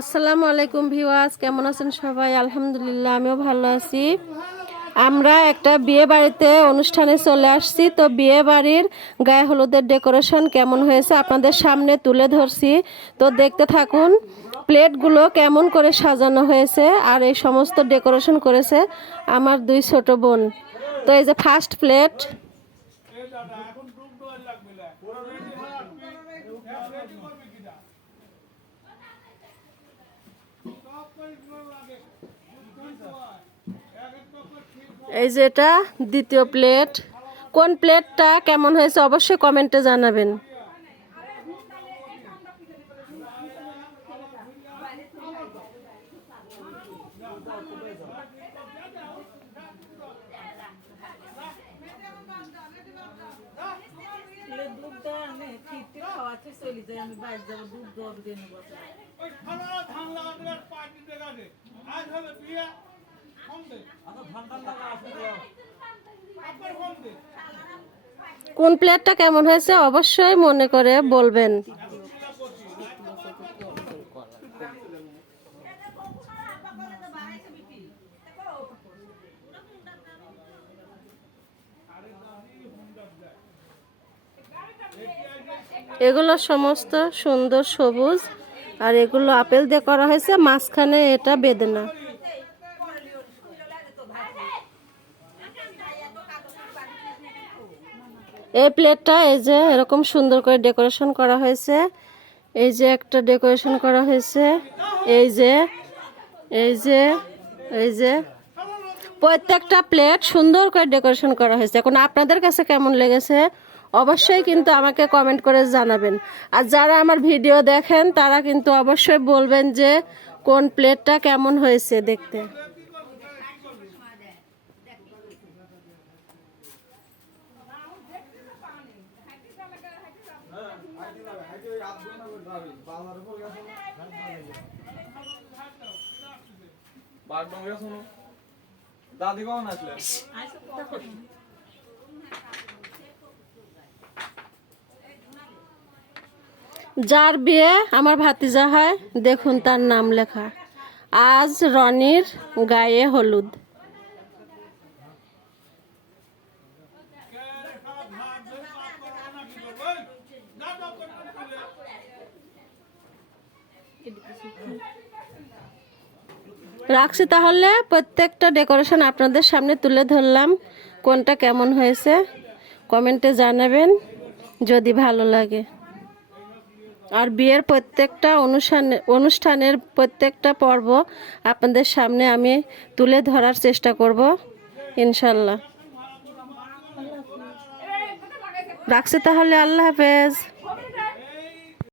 আসসালামু আলাইকুম ভিওয়াস কেমন আছেন সবাই? আলহামদুলিল্লাহ, আমিও ভালো আছি। আমরা একটা বিয়ে বাড়িতে অনুষ্ঠানে চলে আসছি। তো বিয়ে বাড়ির গায়ে হলুদের ডেকোরেশন কেমন হয়েছে আপনাদের সামনে তুলে ধরছি। তো দেখতে থাকুন, প্লেটগুলো কেমন করে সাজানো হয়েছে আর এই সমস্ত ডেকোরেশন করেছে আমার দুই ছোট বোন। তো এই যে ফার্স্ট প্লেট। এই যে এটা দ্বিতীয় প্লেট কোন প্লেটটা কেমন হয়েছে অবশ্যই কমেন্টে জানাবেন। খাওয়াতে চলে যাই আমি বাইরে যাব দুধ দর দিয়ে নেব ওই ঠান্ডা ঠান্ডা আমাদের পার্টি দেখাছে আজ হলো বিয়ে ফোন দে। আপনার ফোন দে। কোন প্লেটটা কেমন হয়েছে অবশ্যই মনে করে বলবেন। এগুলো সমস্ত সুন্দর সবুজ, আর এগুলো আপেল দিয়ে করা হয়েছে, মাঝখানে এটা বেদেনা। এই প্লেটটা এই যে এরকম সুন্দর করে ডেকোরেশন করা হয়েছে। এই যে একটা ডেকোরেশন করা হয়েছে। এই যে এই যে এই যে। প্রত্যেকটা প্লেট সুন্দর করে ডেকোরেশন করা হয়েছে। এখন আপনাদের কাছে কেমন লেগেছে? অবশ্যই কিন্তু আমাকে কমেন্ট করে জানাবেন। আর যারা আমার ভিডিও দেখেন তারা কিন্তু অবশ্যই বলবেন যে কোন প্লেটটা কেমন হয়েছে দেখতে। দাদি কখন আসলেন? যার বিয়ে আমার ভাতিজা হয়, দেখুন তার নাম লেখা। আজ রনির গায়ে হলুদ। রাখছি তাহলে, প্রত্যেকটা ডেকোরেশন আপনাদের সামনে তুলে ধরলাম, কোনটা কেমন হয়েছে, কমেন্টে জানাবেন, যদি ভালো লাগে। আর বিয়ের প্রত্যেকটা অনুষ্ঠান, অনুষ্ঠানের প্রত্যেকটা পর্ব আপনাদের সামনে আমি তুলে ধরার চেষ্টা করব, ইনশাল্লাহ। রাখছি তাহলে, আল্লাহ হাফেজ।